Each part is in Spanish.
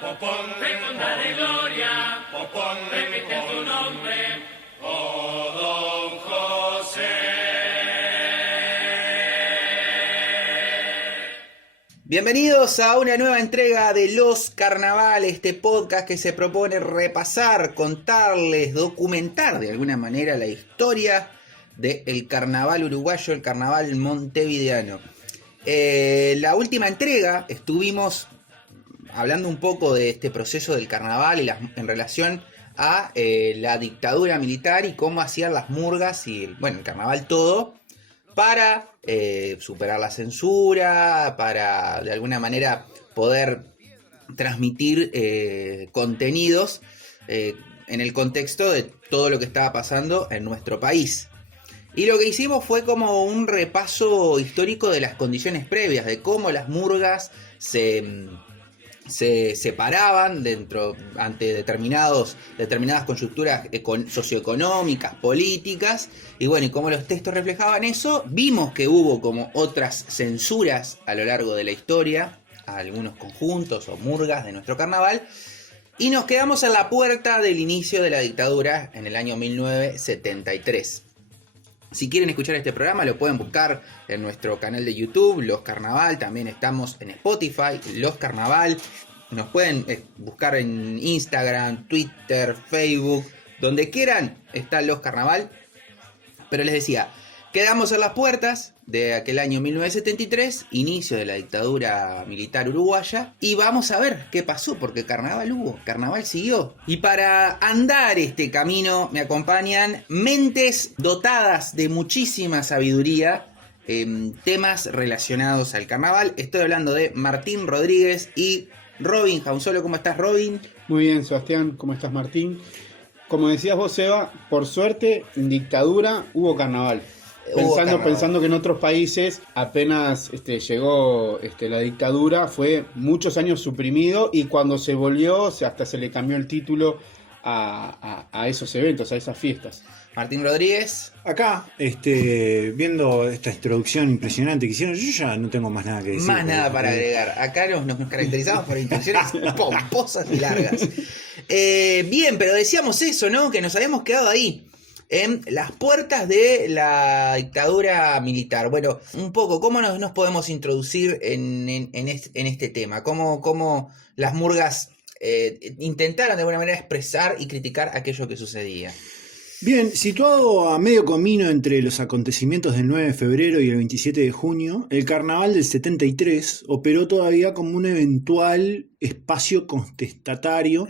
Popón, fecunda de gloria, Popón, repite tu nombre, oh don José. Bienvenidos a una nueva entrega de Los Carnavales, este podcast que se propone repasar, contarles, documentar de alguna manera la historia del carnaval uruguayo, el carnaval montevideano. La última entrega estuvimos hablando un poco de este proceso del carnaval y en relación a la dictadura militar y cómo hacían las murgas y el carnaval todo para superar la censura, para de alguna manera poder transmitir contenidos en el contexto de todo lo que estaba pasando en nuestro país. Y lo que hicimos fue como un repaso histórico de las condiciones previas, de cómo las murgas se separaban ante determinadas coyunturas socioeconómicas, políticas, y cómo los textos reflejaban eso. Vimos que hubo como otras censuras a lo largo de la historia a algunos conjuntos o murgas de nuestro carnaval, y nos quedamos en la puerta del inicio de la dictadura en el año 1973. Si quieren escuchar este programa lo pueden buscar en nuestro canal de YouTube, Los Carnaval. También estamos en Spotify, Los Carnaval. Nos pueden buscar en Instagram, Twitter, Facebook, donde quieran está Los Carnaval. Pero les decía, quedamos en las puertas de aquel año 1973, inicio de la dictadura militar uruguaya, y vamos a ver qué pasó, porque carnaval hubo, carnaval siguió. Y para andar este camino me acompañan mentes dotadas de muchísima sabiduría en temas relacionados al carnaval. Estoy hablando de Martín Rodríguez y Robin Jaunzolo. ¿Cómo estás, Robin? Muy bien, Sebastián. ¿Cómo estás, Martín? Como decías vos, Seba, por suerte, en dictadura hubo carnaval. Pensando que en otros países apenas llegó la dictadura, fue muchos años suprimido, y cuando se volvió hasta se le cambió el título a esos eventos, a esas fiestas. Martín Rodríguez. Acá, viendo esta introducción impresionante que hicieron, yo ya no tengo más nada que decir. Más nada para agregar. Acá nos caracterizamos por introducciones pomposas y largas. Bien, pero decíamos eso, ¿no? Que nos habíamos quedado ahí, en las puertas de la dictadura militar. Bueno, un poco, ¿cómo nos podemos introducir en este tema? ¿Cómo las murgas intentaron de alguna manera expresar y criticar aquello que sucedía? Bien, situado a medio camino entre los acontecimientos del 9 de febrero y el 27 de junio, el carnaval del 73 operó todavía como un eventual espacio contestatario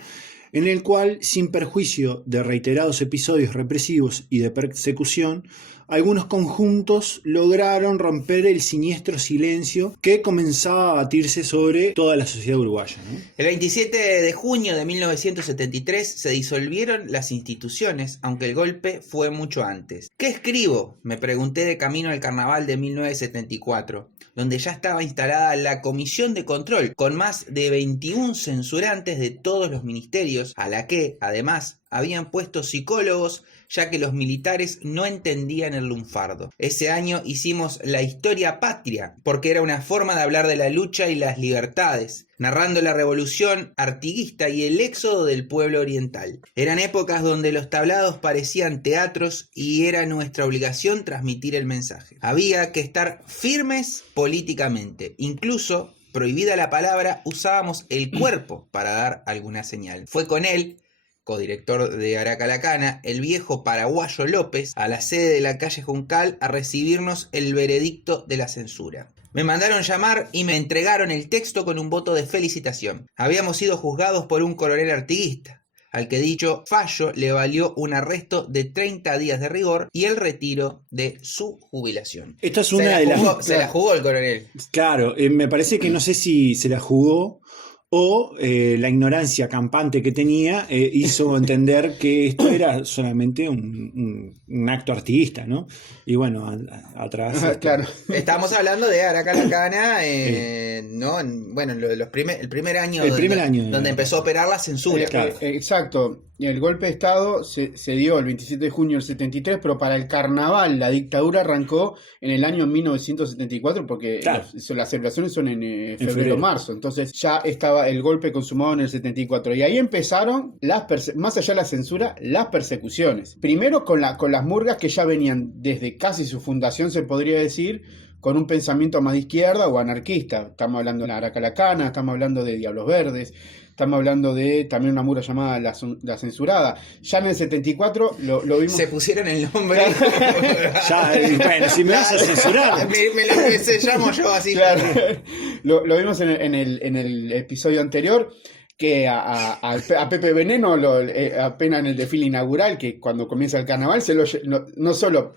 en el cual, sin perjuicio de reiterados episodios represivos y de persecución, algunos conjuntos lograron romper el siniestro silencio que comenzaba a batirse sobre toda la sociedad uruguaya, ¿no? El 27 de junio de 1973 se disolvieron las instituciones, aunque el golpe fue mucho antes. ¿Qué escribo?, me pregunté de camino al carnaval de 1974, donde ya estaba instalada la Comisión de Control, con más de 21 censurantes de todos los ministerios, a la que, además, habían puesto psicólogos, ya que los militares no entendían el lunfardo. Ese año hicimos la historia patria, porque era una forma de hablar de la lucha y las libertades, narrando la revolución artiguista y el éxodo del pueblo oriental. Eran épocas donde los tablados parecían teatros y era nuestra obligación transmitir el mensaje. Había que estar firmes políticamente, incluso, prohibida la palabra, usábamos el cuerpo para dar alguna señal. Fue con él, codirector de Aracalacana, el viejo paraguayo López, a la sede de la calle Juncal a recibirnos el veredicto de la censura. Me mandaron llamar y me entregaron el texto con un voto de felicitación. Habíamos sido juzgados por un coronel artiguista, al que dicho fallo le valió un arresto de 30 días de rigor y el retiro de su jubilación. Esta es una de las... Se la jugó el coronel. Claro, me parece que no sé si se la jugó o la ignorancia campante que tenía hizo entender que esto era solamente un acto artiguista, ¿no? Y bueno, atrás... Claro. Estamos hablando de Aracalacana, ¿no? Bueno, el primer año, donde empezó a operar la censura. Claro. Exacto. El golpe de Estado se dio el 27 de junio del 73, pero para el carnaval la dictadura arrancó en el año 1974, porque claro, las celebraciones son en febrero-marzo. Entonces ya estaba estaba el golpe consumado en el 74. Y ahí empezaron, más allá de la censura, las persecuciones. Primero con las murgas que ya venían desde casi su fundación, se podría decir, con un pensamiento más de izquierda o anarquista. Estamos hablando de la Aracalacana, estamos hablando de Diablos Verdes, estamos hablando de también una murga llamada La Censurada. Ya en el 74 lo vimos. Se pusieron el nombre. Bueno, si me vas a censurar. me lo llamo yo así. Claro. Lo vimos en el episodio anterior, que a Pepe Veneno, apenas en el desfile inaugural, que cuando comienza el carnaval, no solo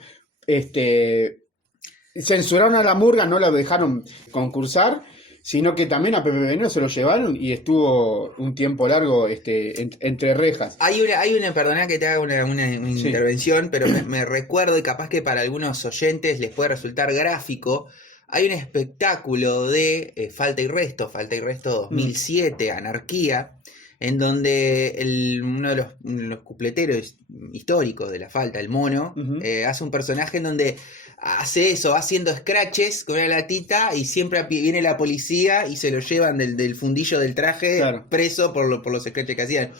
censuraron a la murga, no la dejaron concursar, sino que también a Pepe Veneno se lo llevaron y estuvo un tiempo largo entre rejas. Hay una, perdona que te haga una Sí. intervención, pero me recuerdo, y capaz que para algunos oyentes les puede resultar gráfico, hay un espectáculo de Falta y Resto 2007, Anarquía, en donde uno de los cupleteros históricos de la Falta, el Mono, Uh-huh. hace un personaje en donde hace eso, va haciendo scratches con una latita y siempre viene la policía y se lo llevan del fundillo del traje, Claro. preso por los scratches que hacían.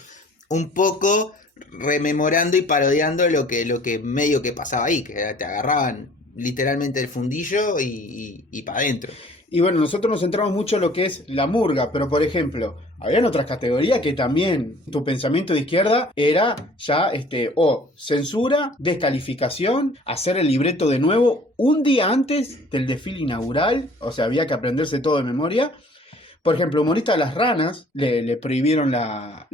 Un poco rememorando y parodiando lo que medio que pasaba ahí, que te agarraban literalmente el fundillo y para adentro. Y bueno, nosotros nos centramos mucho en lo que es la murga, pero por ejemplo, habían otras categorías que también tu pensamiento de izquierda era ya o censura, descalificación, hacer el libreto de nuevo un día antes del desfile inaugural, o sea, había que aprenderse todo de memoria. Por ejemplo, Humorista de las Ranas le prohibieron la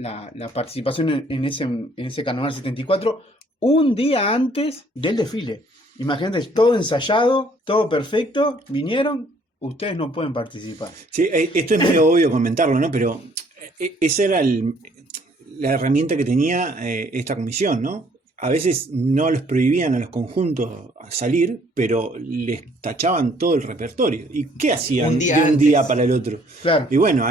participación en ese carnaval 74 un día antes del desfile. Imagínate, todo ensayado, todo perfecto, vinieron. Ustedes no pueden participar. Sí, esto es medio obvio comentarlo, ¿no? Pero esa era la herramienta que tenía esta comisión, ¿no? A veces no los prohibían a los conjuntos a salir, pero les tachaban todo el repertorio. ¿Y qué hacían Un día de un antes. día para el otro? Claro. Y bueno,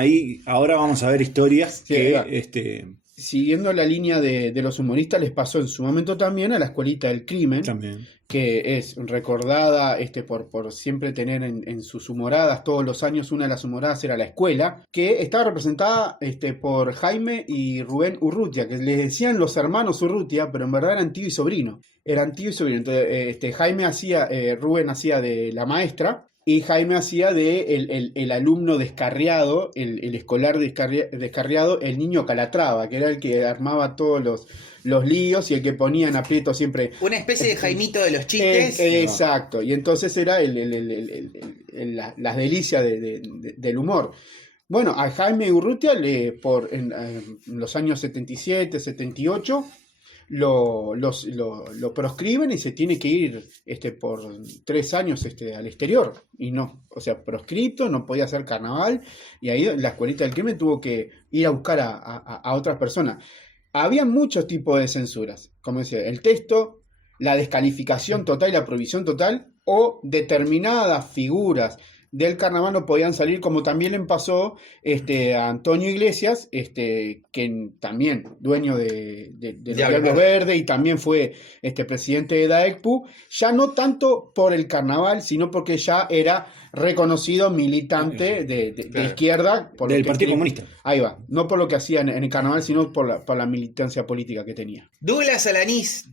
ahora vamos a ver historias Sí, que claro. Siguiendo la línea de los humoristas, les pasó en su momento también a la Escuelita del Crimen, también. que es recordada por siempre tener en sus humoradas, todos los años una de las humoradas era La Escuela, que estaba representada por Jaime y Rubén Urrutia, que les decían los hermanos Urrutia, pero en verdad eran tío y sobrino. Eran tío y sobrino. Entonces, Rubén hacía de la maestra, y Jaime hacía de el alumno descarriado, el escolar descarriado, el niño Calatrava, que era el que armaba todos los líos y el que ponía en aprieto siempre. Una especie de Jaimito de los chistes. Exacto, y entonces era las delicias del humor. Bueno, a Jaime Urrutia en los años 77, 78 lo proscriben y se tiene que ir por 3 años al exterior, y no, o sea, proscripto, no podía hacer carnaval, y ahí la Escuelita del Crimen tuvo que ir a buscar a otras personas. Había muchos tipos de censuras, como decía, el texto, la descalificación total y la prohibición total, o determinadas figuras del carnaval no podían salir, como también le pasó a Antonio Iglesias, que también dueño de Diablo Verde, y también fue presidente de DAECPU, ya no tanto por el carnaval, sino porque ya era reconocido militante de izquierda. Del Partido Comunista. Ahí va, no por lo que hacía en el carnaval, sino por la militancia política que tenía. Douglas Alanís,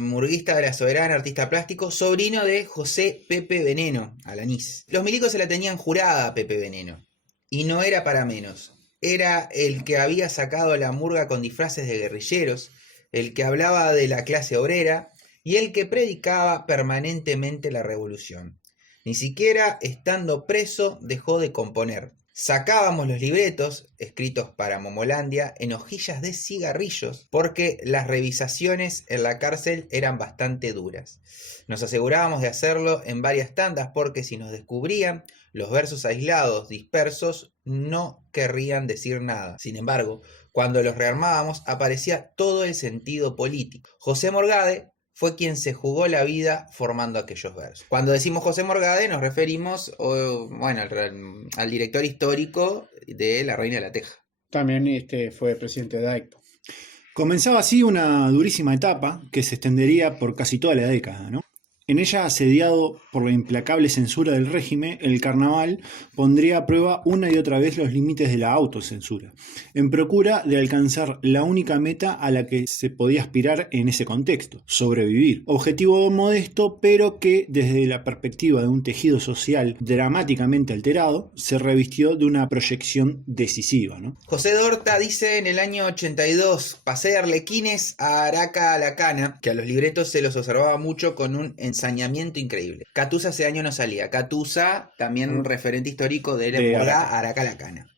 murguista de la Soberana, artista plástico, sobrino de José Pepe Veneno, Alanís. Los milicos se la tenían jurada a Pepe Veneno, y no era para menos. Era el que había sacado a la murga con disfraces de guerrilleros, el que hablaba de la clase obrera y el que predicaba permanentemente la revolución. Ni siquiera estando preso dejó de componer. Sacábamos los libretos, escritos para Momolandia, en hojillas de cigarrillos, porque las revisaciones en la cárcel eran bastante duras. Nos asegurábamos de hacerlo en varias tandas, porque si nos descubrían, los versos aislados, dispersos, no querrían decir nada. Sin embargo, cuando los rearmábamos, aparecía todo el sentido político. José Morgade fue quien se jugó la vida formando aquellos versos. Cuando decimos José Morgade nos referimos al director histórico de La Reina de la Teja. También fue presidente de DAECPU. Comenzaba así una durísima etapa que se extendería por casi toda la década, ¿no? En ella, asediado por la implacable censura del régimen, el carnaval pondría a prueba una y otra vez los límites de la autocensura, en procura de alcanzar la única meta a la que se podía aspirar en ese contexto: sobrevivir. Objetivo modesto, pero que desde la perspectiva de un tejido social dramáticamente alterado, se revistió de una proyección decisiva, ¿no? José Dorta dice en el año 82: pasé de Arlequines a Araca a la Cana, que a los libretos se los observaba mucho con un ensañamiento increíble. Catusa ese año no salía. Catusa, también un referente histórico de la murga Araca a la Cana.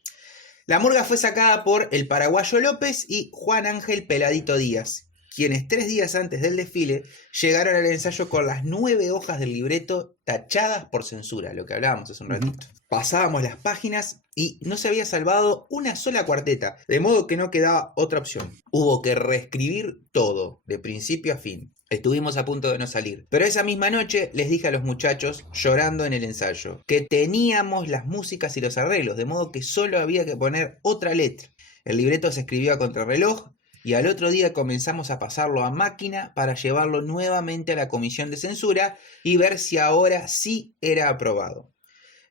La murga fue sacada por el paraguayo López y Juan Ángel Peladito Díaz, quienes 3 días antes del desfile llegaron al ensayo con las 9 hojas del libreto tachadas por censura, lo que hablábamos hace un ratito. Pasábamos las páginas y no se había salvado una sola cuarteta, de modo que no quedaba otra opción. Hubo que reescribir todo, de principio a fin. Estuvimos a punto de no salir. Pero esa misma noche les dije a los muchachos, llorando en el ensayo, que teníamos las músicas y los arreglos, de modo que solo había que poner otra letra. El libreto se escribió a contrarreloj y al otro día comenzamos a pasarlo a máquina para llevarlo nuevamente a la comisión de censura y ver si ahora sí era aprobado.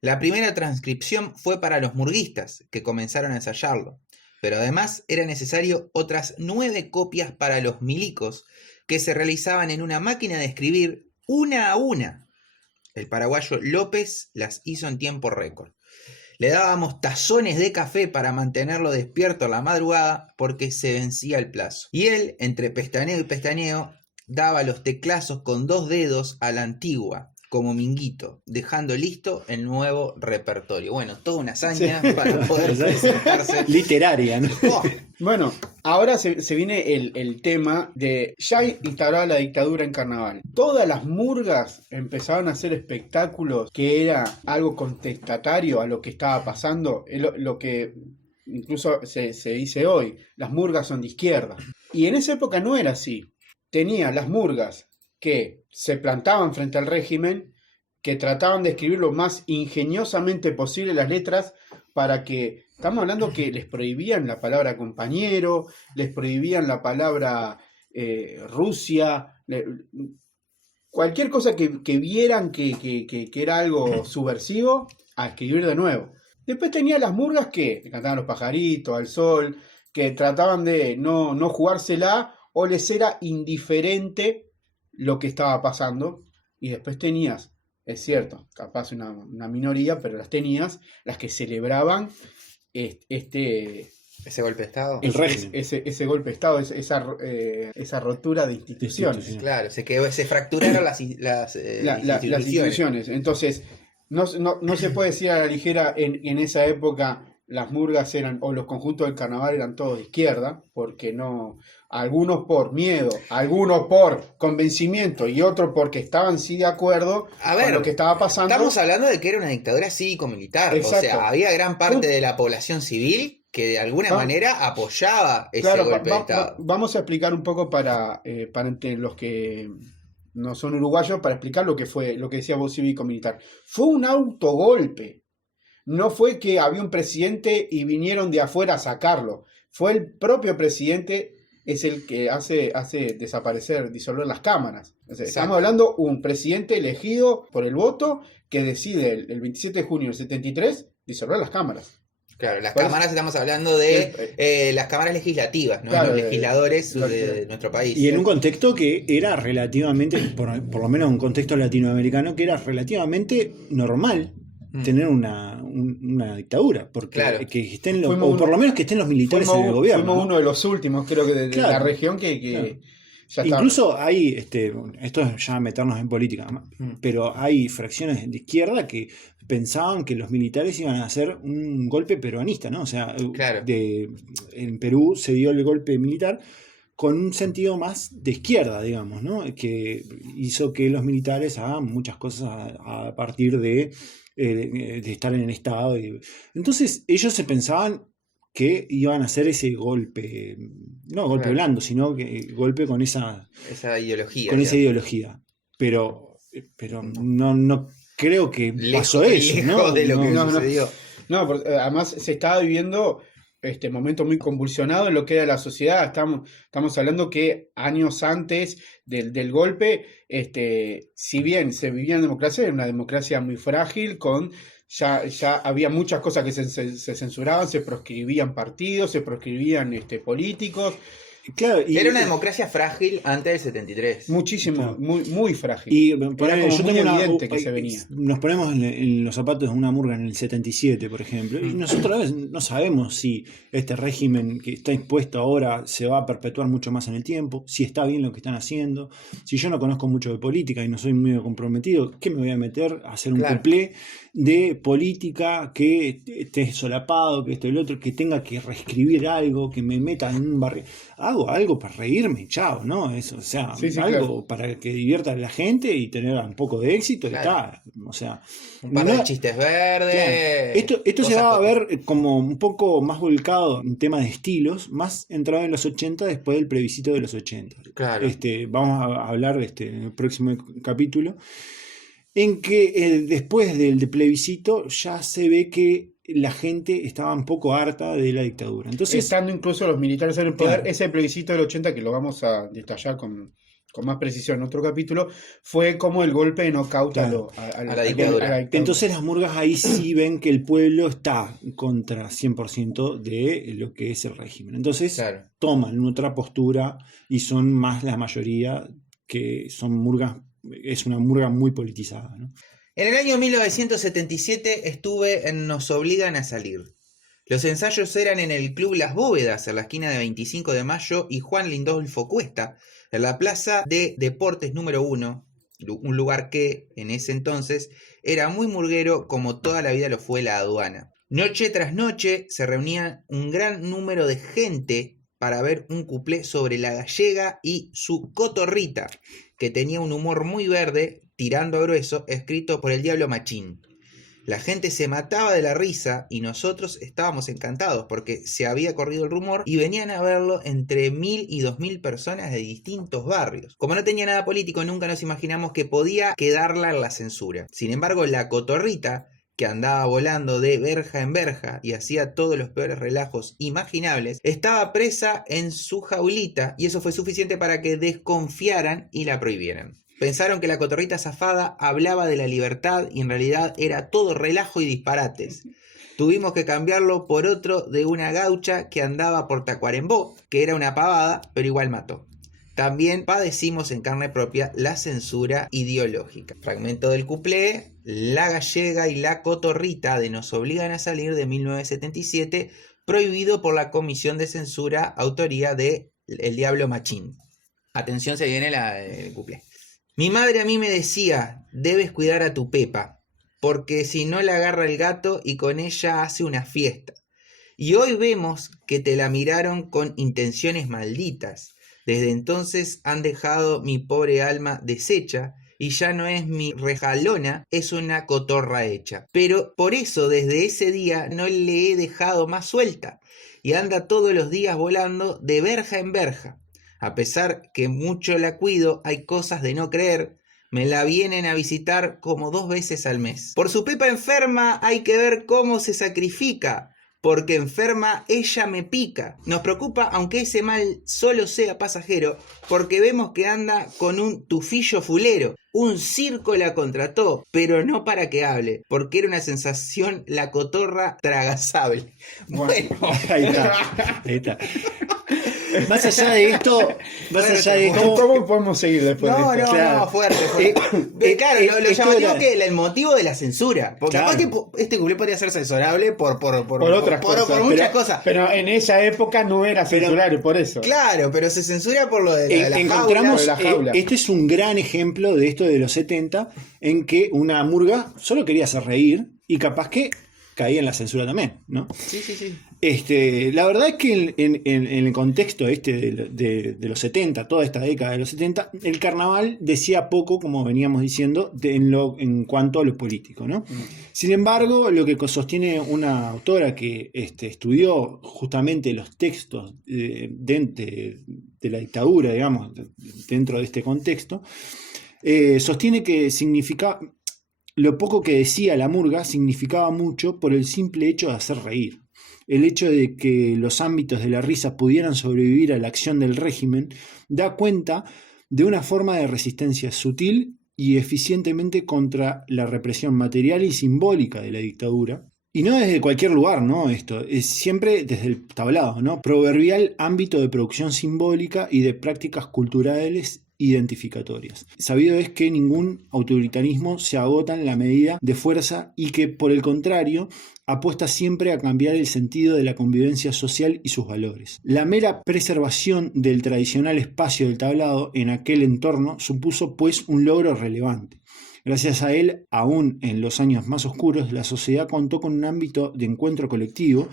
La primera transcripción fue para los murguistas, que comenzaron a ensayarlo, pero además era necesario otras 9 copias para los milicos, que se realizaban en una máquina de escribir una a una. El paraguayo López las hizo en tiempo récord. Le dábamos tazones de café para mantenerlo despierto a la madrugada porque se vencía el plazo. Y él, entre pestañeo y pestañeo, daba los teclazos con 2 dedos a la antigua, como Minguito, dejando listo el nuevo repertorio. Bueno, toda una hazaña para poder presentarse. Literaria, ¿no? Oh, Bueno, ahora se viene el tema de ya instaurada la dictadura en carnaval. Todas las murgas empezaron a hacer espectáculos que era algo contestatario a lo que estaba pasando, lo que incluso se dice hoy, las murgas son de izquierda. Y en esa época no era así. Tenía las murgas que se plantaban frente al régimen, que trataban de escribir lo más ingeniosamente posible las letras para que, estamos hablando que les prohibían la palabra compañero, les prohibían la palabra Rusia, cualquier cosa que vieran que era algo subversivo, a escribir de nuevo. Después tenía las murgas que cantaban los pajaritos, al sol, que trataban de no jugársela o les era indiferente lo que estaba pasando. Y después tenías, es cierto, capaz una minoría, pero las tenías, las que celebraban ese golpe de Estado. El régimen. Ese golpe de Estado, esa rotura de instituciones. Claro, se fracturaron las instituciones. Entonces, no se puede decir a la ligera en esa época las murgas eran, o los conjuntos del carnaval eran todos de izquierda, porque no, algunos por miedo, algunos por convencimiento y otros porque estaban sí de acuerdo con lo que estaba pasando. Estamos hablando de que era una dictadura cívico-militar. Exacto. O sea, había gran parte de la población civil que de alguna manera apoyaba ese golpe de Estado. Vamos a explicar un poco para entre los que no son uruguayos, para explicar lo que fue, lo que decía vos, cívico-militar. Fue un autogolpe. No fue que había un presidente y vinieron de afuera a sacarlo. Fue el propio presidente, es el que hace disolver las cámaras. O sea, estamos hablando de un presidente elegido por el voto que decide el 27 de junio del 73 disolver las cámaras. Claro, las cámaras, estamos hablando de las cámaras legislativas, ¿no? Claro, los legisladores de nuestro país. Y en un contexto que era relativamente, por lo menos un contexto latinoamericano, que era relativamente normal tener una dictadura, porque que estén o por lo menos que estén los militares en el gobierno. Fuimos uno de los últimos, creo que de la región que ya incluso hay, esto es ya meternos en política, pero hay fracciones de izquierda que pensaban que los militares iban a hacer un golpe peronista, ¿no? O sea, en Perú se dio el golpe militar con un sentido más de izquierda, digamos, ¿no? Que hizo que los militares hagan muchas cosas a partir de estar en el Estado. Entonces ellos se pensaban que iban a hacer ese golpe, no golpe blando, sino que golpe con esa ideología. Con esa ideología. Pero no creo que pasó eso, ¿no? De lo que sucedió. No, además se estaba viviendo momento muy convulsionado en lo que era la sociedad. Estamos hablando que años antes del golpe, si bien se vivía en democracia, era una democracia muy frágil, ya había muchas cosas que se censuraban, se proscribían partidos, se proscribían políticos. Claro, Era una democracia frágil antes del 73. Muchísimo, Claro. muy, muy frágil. Y Era yo como tengo muy evidente que se venía. Nos ponemos en los zapatos de una murga en el 77, por ejemplo, y nosotros a veces no sabemos si este régimen que está impuesto ahora se va a perpetuar mucho más en el tiempo, si está bien lo que están haciendo. Si yo no conozco mucho de política y no soy muy comprometido, ¿qué me voy a meter a hacer un Claro. cuplé de política que esté solapado, que esto y lo otro, que tenga que reescribir algo, que me meta en un barrio? Hago algo para reírme, chao, ¿no? Eso, o sea, Sí, algo claro. para que divierta a la gente y tener un poco de éxito Claro. y está. O sea, Un par no- de chistes verdes. Claro. Esto se cosas va a cómicas. ver como un poco más volcado en temas de estilos, más entrado en los 80 después del plebiscito de los 80. Claro. Vamos a hablar en el próximo capítulo, en que después del plebiscito ya se ve que la gente estaba un poco harta de la dictadura. Entonces, Estando incluso los militares en el poder, Claro. ese plebiscito del 80, que lo vamos a detallar con más precisión en otro capítulo, fue como el golpe de nocaut Claro. a la dictadura. Entonces las murgas ahí sí ven que el pueblo está contra 100% de lo que es el régimen. Entonces Claro. toman otra postura y son más la mayoría que son murgas, es una murga muy politizada, ¿no? En el año 1977 estuve en Nos Obligan a Salir. Los ensayos eran en el Club Las Bóvedas, en la esquina de 25 de Mayo y Juan Lindolfo Cuesta, en la Plaza de Deportes número 1, un lugar que, en ese entonces, era muy murguero como toda la vida lo fue la aduana. Noche tras noche se reunía un gran número de gente para ver un cuplé sobre la gallega y su cotorrita, que tenía un humor muy verde, tirando a grueso, escrito por el Diablo Machín. La gente se mataba de la risa y nosotros estábamos encantados porque se había corrido el rumor y venían a verlo entre 1000 y 2000 personas de distintos barrios. Como no tenía nada político, nunca nos imaginamos que podía quedarla en la censura. Sin embargo, la cotorrita, que andaba volando de verja en verja y hacía todos los peores relajos imaginables, estaba presa en su jaulita y eso fue suficiente para que desconfiaran y la prohibieran. Pensaron que la cotorrita zafada hablaba de la libertad y en realidad era todo relajo y disparates. Tuvimos que cambiarlo por otro de una gaucha que andaba por Tacuarembó, que era una pavada, pero igual mató. También padecimos en carne propia la censura ideológica. Fragmento del cuplé: La gallega y la cotorrita de Nos Obligan a Salir, de 1977, prohibido por la Comisión de Censura, autoría de El Diablo Machín. Atención, se viene el cuplé. Mi madre a mí me decía: debes cuidar a tu Pepa, porque si no la agarra el gato y con ella hace una fiesta. Y hoy vemos que te la miraron con intenciones malditas. Desde entonces han dejado mi pobre alma deshecha y ya no es mi rejalona, es una cotorra hecha. Pero por eso desde ese día no le he dejado más suelta y anda todos los días volando de verja en verja. A pesar que mucho la cuido, hay cosas de no creer. Me la vienen a visitar como 2 veces al mes. Por su Pepa enferma hay que ver cómo se sacrifica, porque enferma ella me pica. Nos preocupa aunque ese mal solo sea pasajero, porque vemos que anda con un tufillo fulero. Un circo la contrató, pero no para que hable, porque era una sensación la cotorra tragasable. Bueno, Ahí está, ahí está. Más allá de esto, ¿Cómo podemos seguir después de no, esto? Claro. fuerte. Claro, lo esto llamativo era- es que el motivo de la censura. Porque Claro. aparte este cuplé podría ser censurable por Otras cosas. por muchas Pero- cosas. Pero en esa época no era censurable, por eso. Claro, pero se censura por lo de la encontramos, de la jaula. este es un gran ejemplo de esto de los 70, en que una murga solo quería hacer reír y capaz que caía en la censura también, ¿no? Sí. La verdad es que en el contexto de los 70, toda esta década de los 70, el carnaval decía poco, como veníamos diciendo, en cuanto a lo político, ¿no? Sin embargo, lo que sostiene una autora que estudió justamente los textos de la dictadura, digamos, dentro de este contexto, sostiene que lo poco que decía la murga significaba mucho por el simple hecho de hacer reír. el hecho de que los ámbitos de la risa pudieran sobrevivir a la acción del régimen, da cuenta de una forma de resistencia sutil y eficientemente contra la represión material y simbólica de la dictadura. Y no desde cualquier lugar, ¿no? Esto es siempre desde el tablado, ¿no? Proverbial ámbito de producción simbólica y de prácticas culturales identificatorias. Sabido es que ningún autoritarismo se agota en la medida de fuerza y que, por el contrario, apuesta siempre a cambiar el sentido de la convivencia social y sus valores. La mera preservación del tradicional espacio del tablado en aquel entorno supuso, pues, un logro relevante. Gracias a él, aún en los años más oscuros, la sociedad contó con un ámbito de encuentro colectivo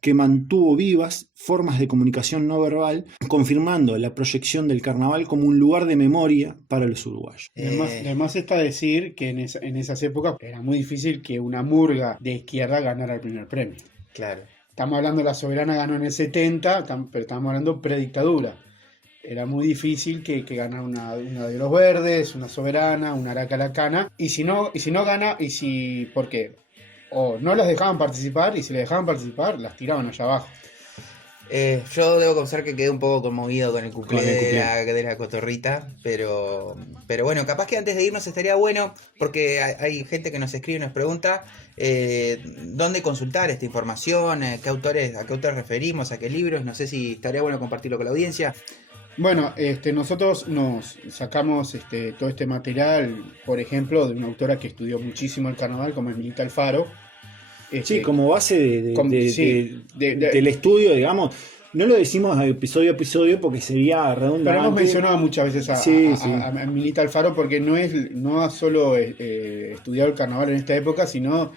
que mantuvo vivas formas de comunicación no verbal, confirmando la proyección del carnaval como un lugar de memoria para los uruguayos. Además está decir que en esas épocas era muy difícil que una murga de izquierda ganara el primer premio. Claro. Estamos hablando, La Soberana ganó en el 70, pero estamos hablando predictadura. Era muy difícil que ganara una de los Verdes, una Soberana, una Araca Lacana. Y si no gana, ¿por qué? O no las dejaban participar, y si las dejaban participar, las tiraban allá abajo. Yo debo confesar que quedé un poco conmovido con el cuplé de la cotorrita, pero bueno, capaz que antes de irnos estaría bueno, porque hay gente que nos escribe y nos pregunta dónde consultar esta información, a qué autores referimos, a qué libros. No sé si estaría bueno compartirlo con la audiencia. Bueno, nosotros nos sacamos todo este material, por ejemplo, de una autora que estudió muchísimo el carnaval, como es Milita Alfaro. Sí, como base del estudio, digamos. No lo decimos episodio a episodio porque sería redundante. Pero hemos mencionado muchas veces a Milita Alfaro porque no ha solo estudiado el carnaval en esta época, sino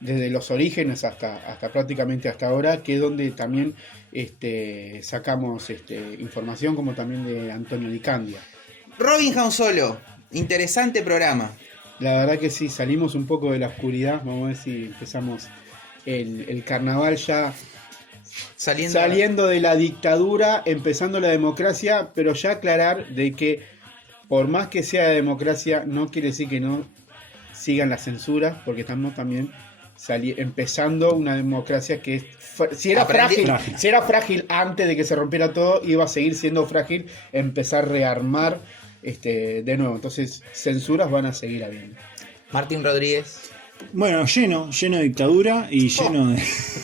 desde los orígenes hasta prácticamente hasta ahora, que es donde también sacamos información, como también de Antonio Di Candia. Robin Solo, interesante programa. La verdad que sí, salimos un poco de la oscuridad. Vamos a ver si empezamos el carnaval ya saliendo de la dictadura, empezando la democracia, pero ya aclarar de que por más que sea democracia, no quiere decir que no sigan las censuras, porque estamos también empezando una democracia que si era frágil antes de que se rompiera todo, iba a seguir siendo frágil, empezar a rearmar de nuevo. Entonces, censuras van a seguir habiendo. Martín Rodríguez. Bueno, lleno de dictadura y lleno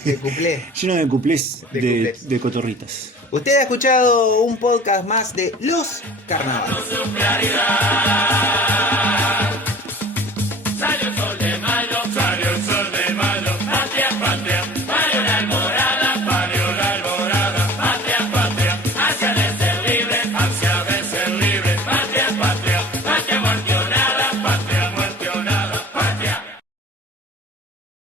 de cuplés. Lleno de cuplés de cotorritas. Usted ha escuchado un podcast más de Los Carnavales.